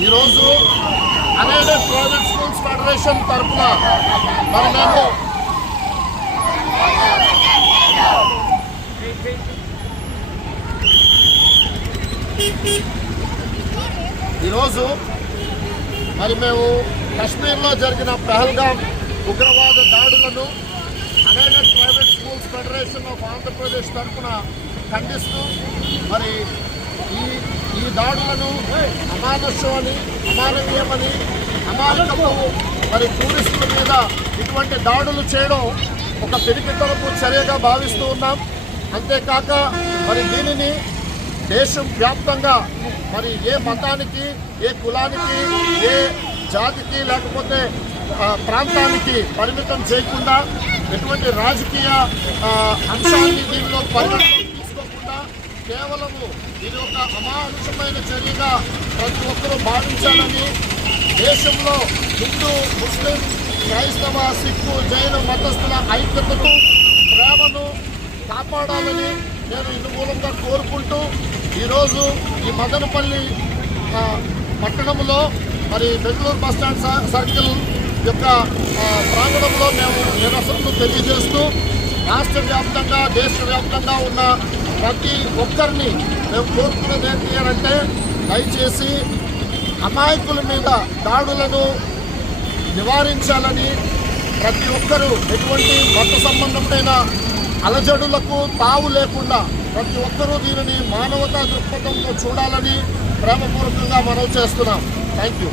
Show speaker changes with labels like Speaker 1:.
Speaker 1: ఈరోజు అనేక private schools federation తరఫున మరి మేము ఈరోజు మరి మేము కశ్మీర్లో జరిగిన పహల్గాం ఉగ్రవాద దాడులను అనేక private schools federation of Andhra Pradesh తరఫున ఖండిస్తూ మరి ఈ ఈ దాడులను అమానుష్యమని అమానవీయమని అమాయకపు మరి టూరిస్టుల మీద ఇటువంటి దాడులు చేయడం ఒక పిరికితనపు చర్యగా భావిస్తూ ఉన్నాం. అంతేకాక మరి దీనిని దేశం వ్యాప్తంగా మరి ఏ మతానికి ఏ కులానికి ఏ జాతికి లేకపోతే ప్రాంతానికి పరిమితం చేయకుండా ఎటువంటి రాజకీయ అంశాన్ని దీనిలో పరిగణలోకి తీసుకోకుండా కేవలము ఇది ఒక అమానుషమైన చర్యగా ప్రతి ఒక్కరూ భావించాలని దేశంలో హిందూ ముస్లిం క్రైస్తవ సిక్కు జైన మతస్థుల ఐక్యతను ప్రేమను కాపాడాలని నేను ఇందు మూలంగా కోరుకుంటూ ఈరోజు ఈ మదనపల్లి పట్టణంలో మరి బెంగళూరు బస్ స్టాండ్ సర్కిల్ యొక్క ప్రాంగణంలో మేము నిరసనలు తెలియజేస్తూ రాష్ట్ర వ్యాప్తంగా దేశవ్యాప్తంగా ఉన్న ప్రతి ఒక్కరిని మేము కోరుకునేది ఏంటి అని అంటే దయచేసి అమాయకుల మీద దాడులను నివారించాలని ప్రతి ఒక్కరూ ఎటువంటి మత సంబంధమైన అలజడులకు తావు లేకుండా ప్రతి ఒక్కరూ దీనిని మానవతా దృక్పథంతో చూడాలని ప్రేమపూర్వకంగా మనవి చేస్తున్నాం. Thank you.